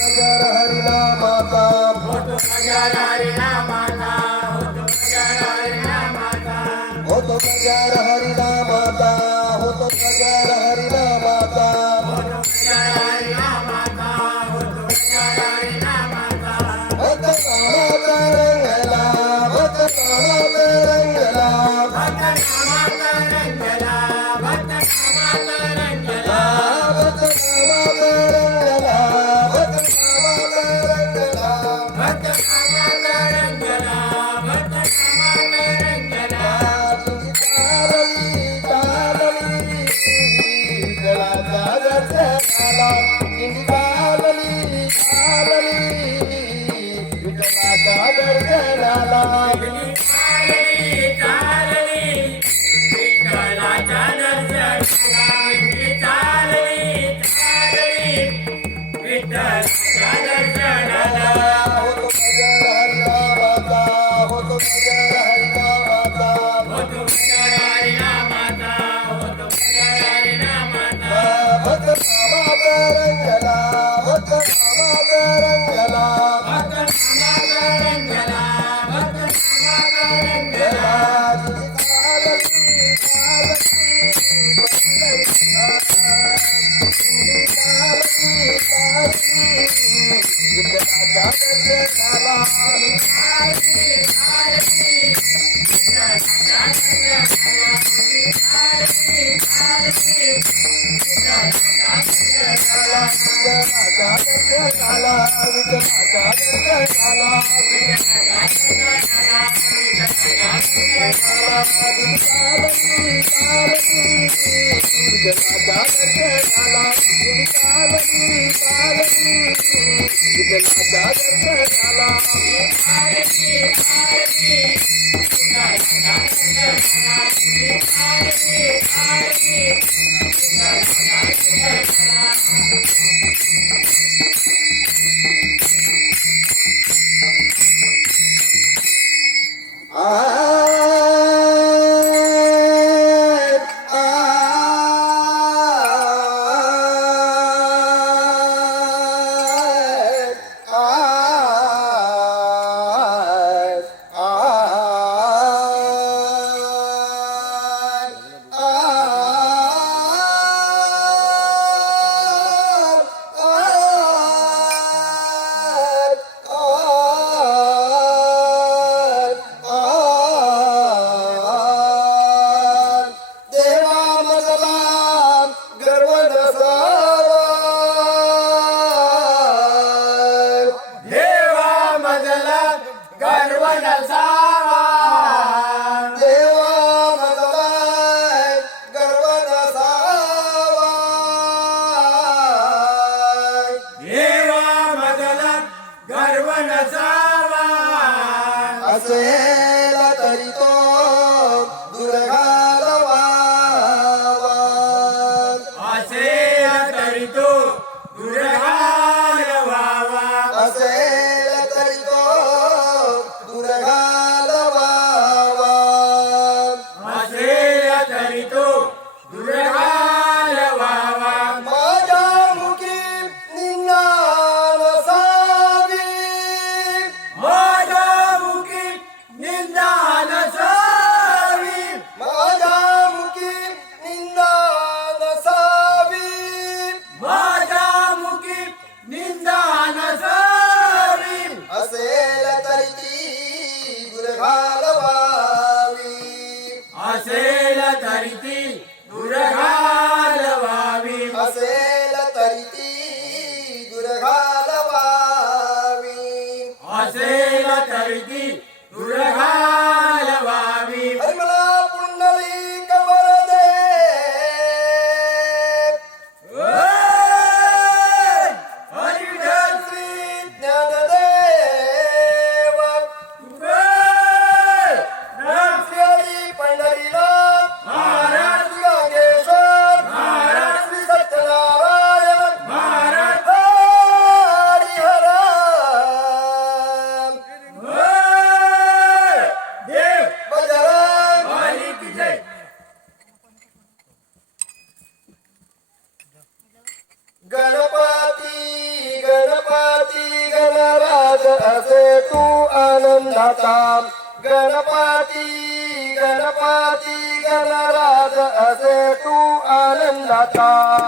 नगर हरिना माता नगर हरिना माता हो तो नगर हरिना माता हो तो नगर हरिना माता रंगला रंगला. Yeah. I said. तरिती दुरघाल व्हावी असेल तरिती दुरघाल व्हावी असेल तरिती गणपती गणपती गणराज असे तू आनंदाचा. गणपती गणपती गणराज असे तू आनंदाचा.